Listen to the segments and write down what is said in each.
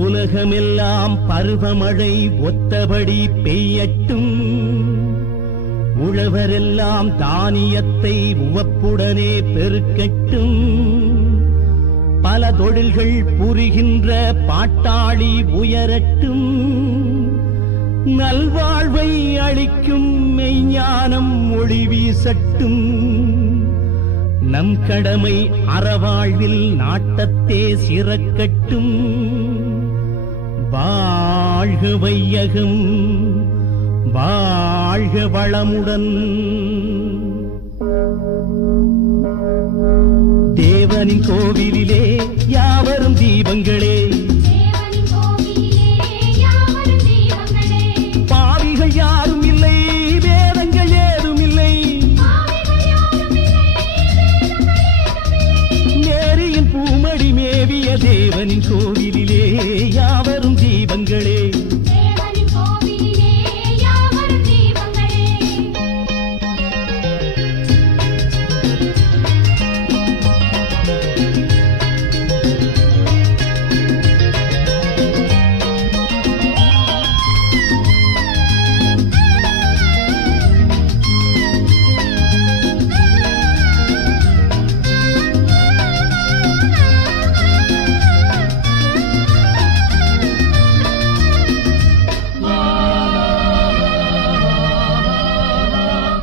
உலகமெல்லாம் பருவமழை ஒத்தபடி பெய்யட்டும். உழவரெல்லாம் தானியத்தை உவப்புடனே பெருக்கட்டும். பல தொழில்கள் புரிகின்ற பாட்டாளி உயரட்டும். நல்வாழ்வை அளிக்கும் மெய்ஞானம் ஒளி வீசட்டும். நம் கடமை அறவாழ்வில் நாட்டத்தே சிறக்கட்டும். வாழ்க வையகம் வாழ்க வளமுடன். தேவனின் கோவிலிலே யாவரும் தீபங்களே. பாவிகள் யாரும் இல்லை வேதங்கள் ஏதும் இல்லை. நேரியின் பூமடி மேவிய தேவனின் கோவிலிலே யாவரும்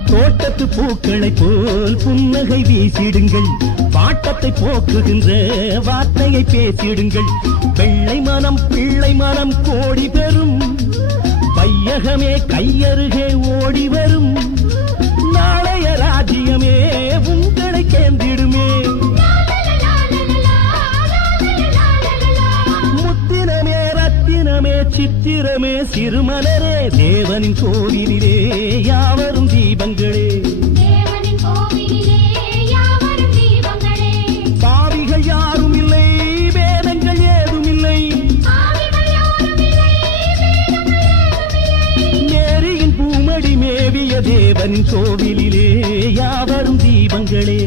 தோட்டத்து பூக்களை போல் புன்னகை வீசிடுங்கள். பாட்டத்தை போக்குகின்ற வார்த்தையை பேசிடுங்கள். வெள்ளை மனம் பிள்ளை மனம் கோடி பெறும். பையகமே கையருகே ஓடி வரும். சித்திரமே சிறுமலரே தேவனின் கோவிலிலே யாவரும் தீபங்களே. பாவிகள் யாரும் இல்லை வேதங்கள் ஏதும் இல்லை. நேரியின் பூமடி மேவிய தேவனின் கோவிலிலே யாவரும் தீபங்களே.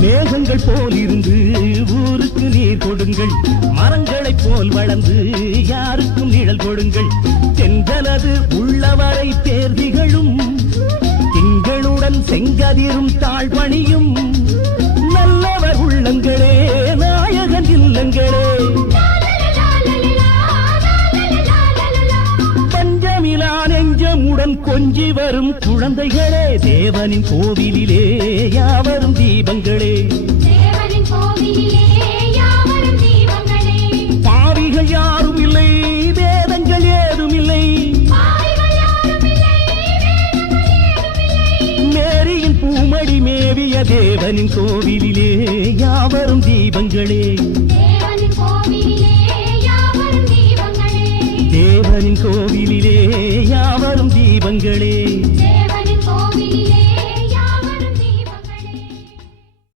மேகங்கள் போல் இருந்து ஊருக்கு நீர் கொடுங்கள். மரங்களைப் போல் வளர்ந்து யாருக்கும் நிழல் கொடுங்கள். தென்றலது உள்ளவரை தேர்திகளும் திங்களுடன் செங்கதிரும் தாழ்வணியும் நல்லவர் உள்ளங்களே நாயகன் இல்லங்களே. வரும் குழந்தைகளே தேவனின் கோவிலிலே யாவரும் தீபங்களே. பாவிகள் யாரும் இல்லை வேதங்கள் ஏதும் இல்லை. மேரியின் பூமடி மேவிய தேவனின் கோவிலிலே யாவரும் தீபங்களே. தேவனின் கோவிலிலே யாவரும் தீபங்களே.